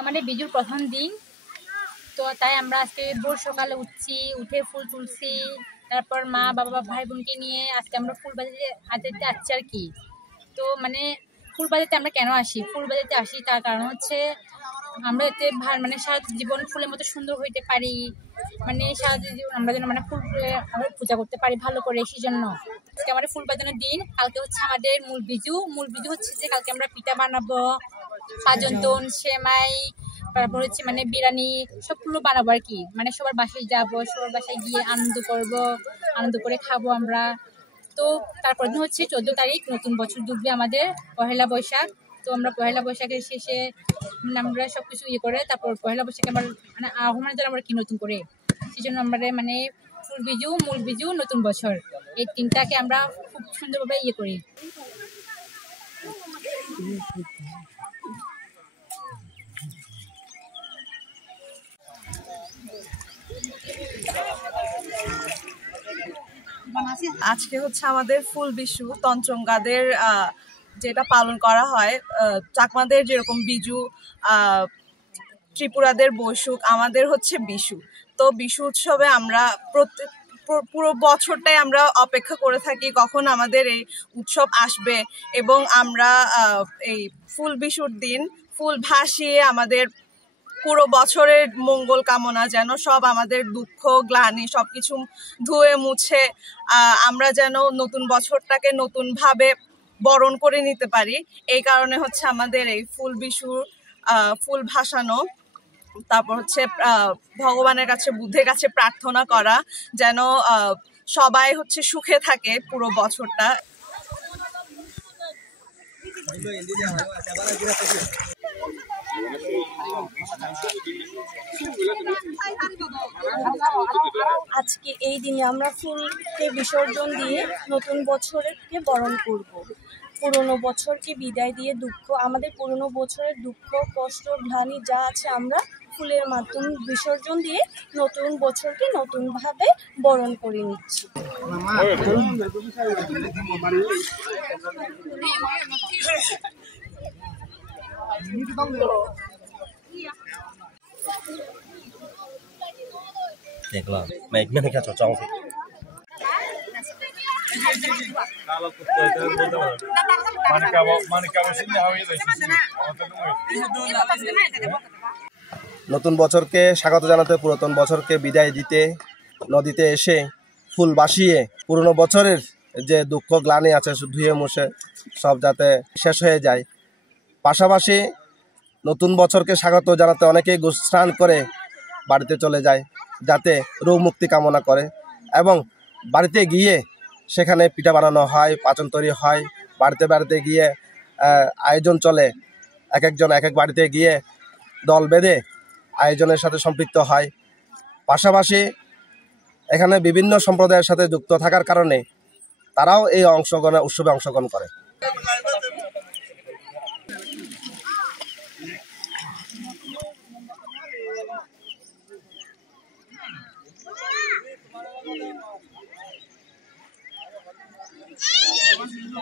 আমাদের বিজুর প্রথম দিন, তো তাই আমরা আজকে ভোর সকালে উঠছি, উঠে ফুল তুলছি, তারপর মা বাবা ভাই বোনকে নিয়ে আজকে আমরা ফুল বাজাতে আসছি আর কি। তো মানে ফুল বাজাতে আমরা কেন আসি, ফুল বাজাতে আসি তার কারণ হচ্ছে আমরা এতে মানে সারা জীবন ফুলের মতো সুন্দর হইতে পারি, মানে সারা জীবন আমরা যেন মানে ফুল আমরা পূজা করতে পারি ভালো করে, সেই জন্য আজকে আমাদের ফুল বাজানোর দিন। কালকে হচ্ছে আমাদের মূল বিজু হচ্ছে যে কালকে আমরা পিঠা বানাবো, পাজন্তন, সেমাই, তারপর হচ্ছে মানে বিরিয়ানি সবগুলো বানাবো আর কি। মানে সবার বাসায় যাবো, সবার বাসায় গিয়ে আনন্দ করব, আনন্দ করে খাবো আমরা। তো তারপর দিন হচ্ছে 14 তারিখ নতুন বছর ঢুকবে আমাদের, পহেলা বৈশাখ। তো আমরা পহেলা বৈশাখের শেষে মানে আমরা সবকিছু ইয়ে করে তারপর পহেলা বৈশাখে আমরা মানে আহ্বান জানাবো আমরা কি নতুন করে, সেই জন্য আমরা মানে ফুল বিজু, মূল বিজু, নতুন বছর এই তিনটাকে আমরা খুব সুন্দরভাবে ইয়ে করি। আজকে হচ্ছে আমাদের ফুল বিশু তঞ্চঙ্গাদের যেটা পালন করা হয়। চাকমাদের যেরকম বিজু, ত্রিপুরাদের বৈশুক, আমাদের হচ্ছে বিশু। তো বিশু উৎসবে আমরা পুরো বছরটাই আমরা অপেক্ষা করে থাকি কখন আমাদের এই উৎসব আসবে, এবং আমরা এই ফুল বিশুর দিন ফুল ভাসিয়ে আমাদের পুরো বছরের মঙ্গল কামনা, যেন সব আমাদের দুঃখ গ্লানি সবকিছু ধুয়ে মুছে আমরা যেন নতুন বছরটাকে নতুন ভাবে বরণ করে নিতে পারি। এই কারণে হচ্ছে আমাদের এই ফুল বিশুর ফুল ভাসানো, তারপর হচ্ছে ভগবানের কাছে, বুদ্ধের কাছে প্রার্থনা করা যেন সবাই হচ্ছে সুখে থাকে পুরো বছরটা। আজকে এই দিনে আমরা ফুলকে বিসর্জন দিয়ে নতুন বছরকে বরণ করব। পুরনো বছরকে বিদায় দিয়ে আমাদের পুরনো বছরের দুঃখ কষ্ট গ্লানি যা আছে আমরা ফুলের মাধ্যমে বিসর্জন দিয়ে নতুন বছরকে নতুনভাবে বরণ করে নিচ্ছি। নতুন বছরকে স্বাগত জানাতে, পুরাতন বছরকে বিদায় দিতে নদীতে এসে ফুল ভাসিয়ে পুরনো বছরের যে দুঃখ গ্লানি আছে ধুয়ে মুছে সব যাতে শেষ হয়ে যায়। পাশাপাশি নতুন বছরকে স্বাগত জানাতে অনেকেই স্নান করে বাড়িতে চলে যায়, যাতে রোগ মুক্তি কামনা করে, এবং বাড়িতে গিয়ে সেখানে পিঠা বানানো হয়, পাচন তৈরি হয়। বাড়িতে বাড়িতে গিয়ে আয়োজন চলে, এক একজন এক এক বাড়িতে গিয়ে দল বেঁধে আয়োজনের সাথে সম্পৃক্ত হয়। পাশাপাশি এখানে বিভিন্ন সম্প্রদায়ের সাথে যুক্ত থাকার কারণে তারাও এই উৎসবে অংশগ্রহণ করে।